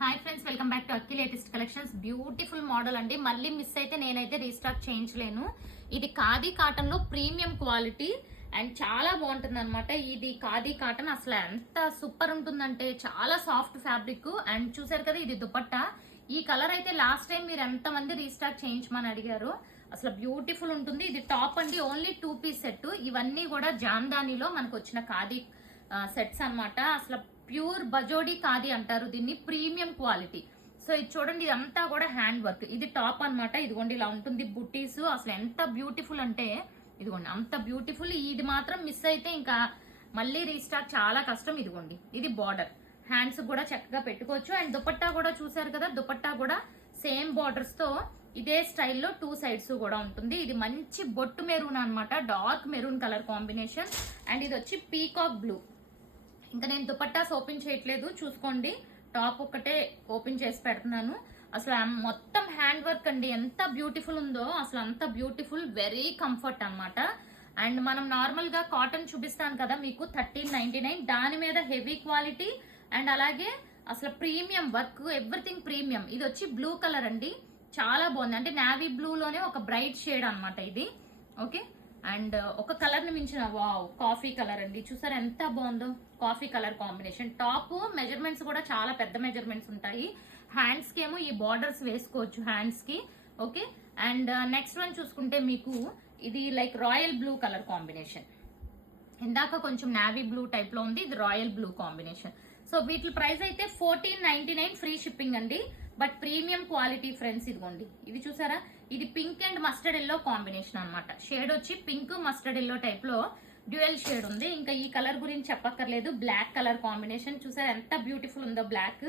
Hi friends, welcome back to Akki latest collections. Beautiful model అండి. మళ్ళీ miss అయితే నేనైతే రీస్టాక్ చేయించలేను. ఇది ఖాదీ కాటన్ లో ప్రీమియం క్వాలిటీ అండ్ చాలా బాగుంటుంది అనమాట. ఇది ఖాదీ కాటన్ అసలు ఎంత సూపర్ ఉంటుందంటే చాలా సాఫ్ట్ ఫ్యాబ్రిక్. అండ్ చూసారు కదా, ఇది దుపట్టా. ఈ కలర్ అయితే లాస్ట్ టైం మీరు ఎంత మంది రీస్టాక్ చేయించమని అడిగారు. అసలు బ్యూటిఫుల్ ఉంటుంది. ఇది టాప్ అండి, ఓన్లీ 2 పీస్ సెట్. ఇవన్నీ కూడా జామ్దానిలో మనకు వచ్చిన ఖాదీ సెట్స్ అన్నమాట. అసలు ప్యూర్ బజోడి ఖాదీ అంటారు దీన్ని, ప్రీమియం క్వాలిటీ. సో ఇది చూడండి, ఇదంతా కూడా హ్యాండ్ వర్క్. ఇది టాప్ అన్నమాట. ఇదిగోండి ఇలా ఉంటుంది బుట్టీస్. అసలు ఎంత బ్యూటిఫుల్ అంటే ఇదిగోండి, అంత బ్యూటిఫుల్. ఇది మాత్రం మిస్ అయితే ఇంకా మళ్ళీ రీస్టాక్ చాలా కష్టం. ఇదిగోండి, ఇది బార్డర్, హ్యాండ్స్ కూడా చక్కగా పెట్టుకోవచ్చు. అండ్ దుపట్టా కూడా చూసారు కదా, దుపట్టా కూడా సేమ్ బార్డర్స్ తో ఇదే స్టైల్లో 2 సైడ్స్ కూడా ఉంటుంది. ఇది మంచి బొట్టు మెరూన్ అన్నమాట, dark maroon colour combination. And ఇది వచ్చి పీకాక్ బ్లూ. ఇంకా నేను దుపట్టాస్ ఓపెన్ చేయట్లేదు, చూసుకోండి. టాప్ ఒక్కటే ఓపెన్ చేసి పెడుతున్నాను. అసలు మొత్తం హ్యాండ్ వర్క్ అండి, ఎంత బ్యూటిఫుల్ ఉందో. అసలు అంత బ్యూటిఫుల్, వెరీ కంఫర్ట్ అన్నమాట. అండ్ మనం నార్మల్ గా కాటన్ చూపిస్తాను కదా మీకు 1399, దాని మీద హెవీ క్వాలిటీ అండ్ అలాగే అసలు ప్రీమియం వర్క్, ఎవ్రీథింగ్ ప్రీమియం. ఇది వచ్చి బ్లూ కలర్ అండి, చాలా బాగుంది. అంటే నావీ బ్లూ లోనే ఒక బ్రైట్ షేడ్ అన్నమాట ఇది. ఓకే, అండ్ ఒక కలర్ ని మించిన వావ్, కాఫీ కలర్ అండి. చూసారు ఎంత బాగుందో, coffee colour combination. Top measurements కూడా చాలా పెద్ద మెజర్మెంట్స్ ఉంటాయి. హ్యాండ్స్ కి ఏమో ఈ బార్డర్స్ వేసుకోవచ్చు హ్యాండ్స్ కి. ఓకే, అండ్ నెక్స్ట్ వన్ చూసుకుంటే మీకు ఇది like royal blue colour combination. ఇందాక కొంచెం నావీ బ్లూ టైప్ లో ఉంది, ఇది రాయల్ బ్లూ కాంబినేషన్. సో వీటి ప్రైస్ అయితే 1499, ఫ్రీ షిప్పింగ్ అండి. But premium quality friends. ఇదిగోండి, ఇది చూసారా, ఇది pink and mustard yellow combination అన్నమాట. షేడ్ వచ్చి పింక్ మస్టర్డ్ ఎల్లో టైప్ లో డ్యూయల్ షేడ్ ఉంది. ఇంకా ఈ కలర్ గురించి చెప్పక్కర్లేదు, బ్లాక్ కలర్ కాంబినేషన్. చూసారా ఎంత బ్యూటిఫుల్ ఉందో బ్లాక్.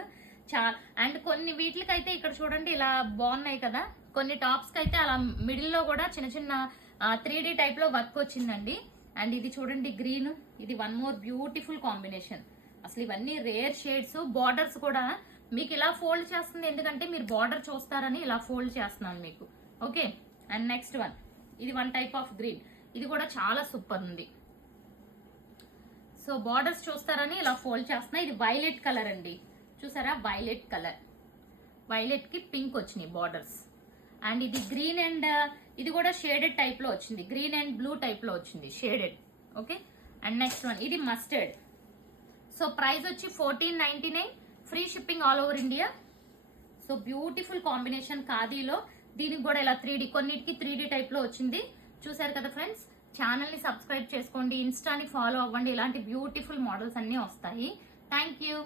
అండ్ కొన్ని వీటికైతే ఇక్కడ చూడండి ఇలా బాగున్నాయి కదా, కొన్ని టాప్స్ కి అయితే అలా మిడిల్ లో కూడా చిన్న చిన్న 3D టైప్ లో వర్క్ వచ్చిందండి. అండ్ ఇది చూడండి గ్రీన్, ఇది వన్ మోర్ బ్యూటిఫుల్ కాంబినేషన్. అసలు ఇవన్నీ రేర్ షేడ్స్. బార్డర్స్ కూడా మీకు ఇలా ఫోల్డ్ చేస్తుంది, ఎందుకంటే మీరు బార్డర్ చూస్తారని ఇలా ఫోల్డ్ చేస్తున్నాను మీకు. ఓకే, అండ్ నెక్స్ట్ వన్, ఇది వన్ టైప్ ఆఫ్ గ్రీన్. ఇది కూడా చాలా సూపర్ ఉంది. సో బార్డర్స్ చూస్తారని ఇలా ఫోల్డ్ చేస్తున్నా. ఇది వైలెట్ కలర్ అండి, చూసారా, వైలెట్ కలర్. వైలెట్ కి పింక్ వచ్చినాయి బార్డర్స్. అండ్ ఇది గ్రీన్ అండ్ ఇది కూడా షేడెడ్ టైప్ లో వచ్చింది, గ్రీన్ అండ్ బ్లూ టైప్ లో వచ్చింది shaded. Okay, and next one, ఇది మస్టర్డ్. సో ప్రైస్ వచ్చి 1499, free shipping all over India. So beautiful combination ఖాదీలో. దీనికి కూడా ఇలా 3D, కొన్నిటికి 3D టైప్ లో వచ్చింది. చూసారు కదా ఫ్రెండ్స్, ఛానల్ ని సబ్స్క్రైబ్ చేసుకోండి, ఇన్స్టాని ఫాలో అవ్వండి. ఇలాంటి బ్యూటిఫుల్ మోడల్స్ అన్ని వస్తాయి. Thank you.